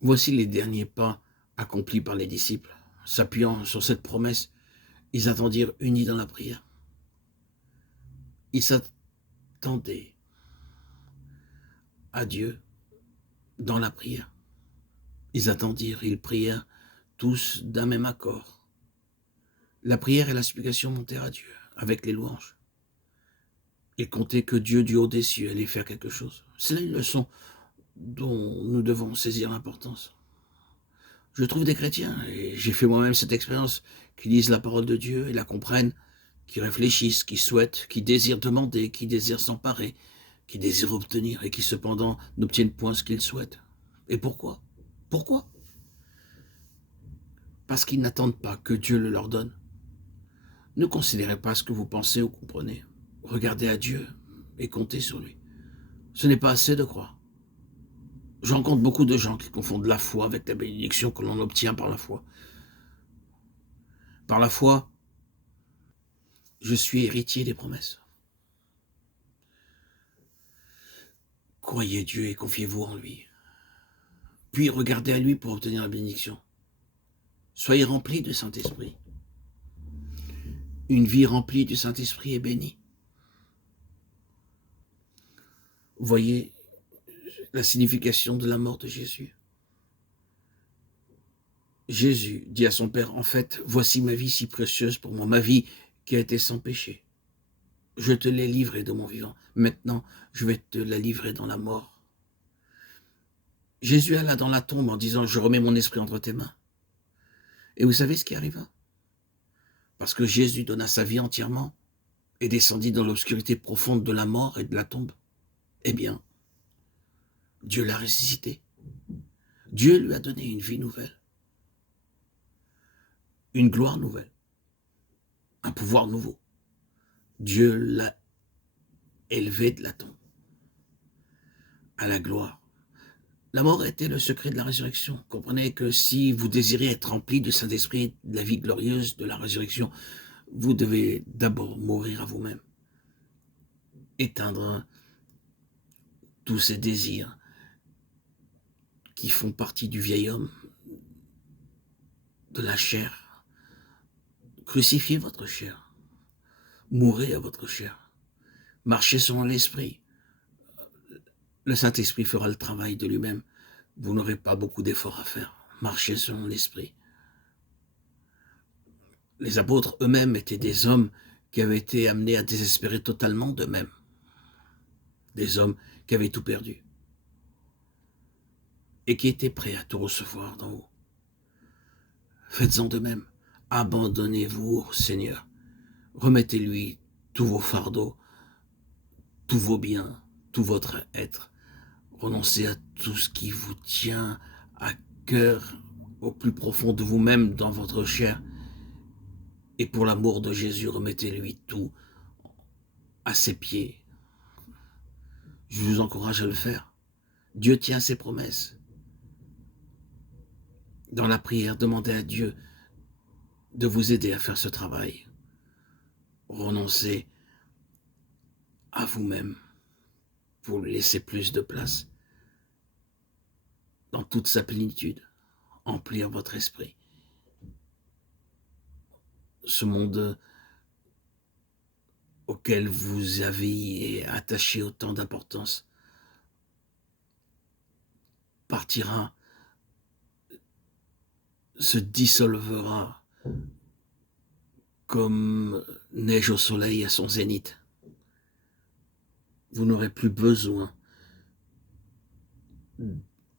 Voici les derniers pas accomplis par les disciples. S'appuyant sur cette promesse, ils attendirent unis dans la prière. Ils s'attendaient à Dieu dans la prière. Ils attendirent, ils prièrent tous d'un même accord. La prière et la supplication montèrent à Dieu avec les louanges. Ils comptaient que Dieu du haut des cieux allait faire quelque chose. C'est là une leçon dont nous devons saisir l'importance. Je trouve des chrétiens, et j'ai fait moi-même cette expérience, qui lisent la parole de Dieu et la comprennent, qui réfléchissent, qui souhaitent, qui désirent demander, qui désirent s'emparer, qui désirent obtenir et qui cependant n'obtiennent point ce qu'ils souhaitent. Et pourquoi? Pourquoi? Parce qu'ils n'attendent pas que Dieu le leur donne. Ne considérez pas ce que vous pensez ou comprenez. Regardez à Dieu et comptez sur lui. Ce n'est pas assez de croire. Je rencontre beaucoup de gens qui confondent la foi avec la bénédiction que l'on obtient par la foi. Par la foi, je suis héritier des promesses. Croyez Dieu et confiez-vous en lui. Puis regardez à lui pour obtenir la bénédiction. Soyez remplis du Saint-Esprit. Une vie remplie du Saint-Esprit est bénie. Voyez la signification de la mort de Jésus. Jésus dit à son Père, en fait, voici ma vie si précieuse pour moi, ma vie qui a été sans péché. Je te l'ai livrée de mon vivant. Maintenant, je vais te la livrer dans la mort. Jésus alla dans la tombe en disant, je remets mon esprit entre tes mains. Et vous savez ce qui arriva? Parce que Jésus donna sa vie entièrement et descendit dans l'obscurité profonde de la mort et de la tombe. Eh bien, Dieu l'a ressuscité. Dieu lui a donné une vie nouvelle, une gloire nouvelle, un pouvoir nouveau. Dieu l'a élevé de la tombe à la gloire. La mort était le secret de la résurrection. Comprenez que si vous désirez être rempli du Saint-Esprit, de la vie glorieuse de la résurrection, vous devez d'abord mourir à vous-même, éteindre tous ces désirs qui font partie du vieil homme, de la chair. Crucifiez votre chair, mourrez à votre chair, marchez selon l'esprit. Le Saint-Esprit fera le travail de lui-même. Vous n'aurez pas beaucoup d'efforts à faire. Marchez selon l'esprit. Les apôtres eux-mêmes étaient des hommes qui avaient été amenés à désespérer totalement d'eux-mêmes. Des hommes qui avaient tout perdu et qui étaient prêts à tout recevoir d'en haut. Faites-en de même. Abandonnez-vous au Seigneur. Remettez-lui tous vos fardeaux, tous vos biens, tout votre être. Renoncez à tout ce qui vous tient à cœur, au plus profond de vous-même, dans votre chair. Et pour l'amour de Jésus, remettez-lui tout à ses pieds. Je vous encourage à le faire. Dieu tient ses promesses. Dans la prière, demandez à Dieu de vous aider à faire ce travail. Renoncez à vous-même pour laisser plus de place dans toute sa plénitude, emplir votre esprit. Ce monde auquel vous avez attaché autant d'importance partira, se dissolvera comme neige au soleil à son zénith. Vous n'aurez plus besoin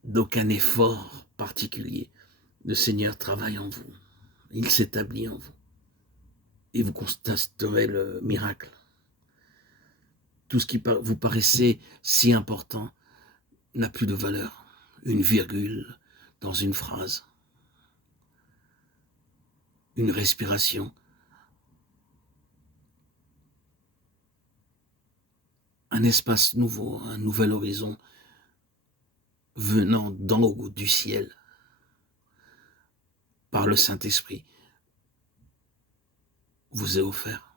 d'aucun effort particulier. Le Seigneur travaille en vous. Il s'établit en vous. Et vous constaterez le miracle. Tout ce qui vous paraissait si important n'a plus de valeur. Une virgule dans une phrase. Une respiration. Un espace nouveau, un nouvel horizon venant d'en haut du ciel par le Saint-Esprit vous est offert.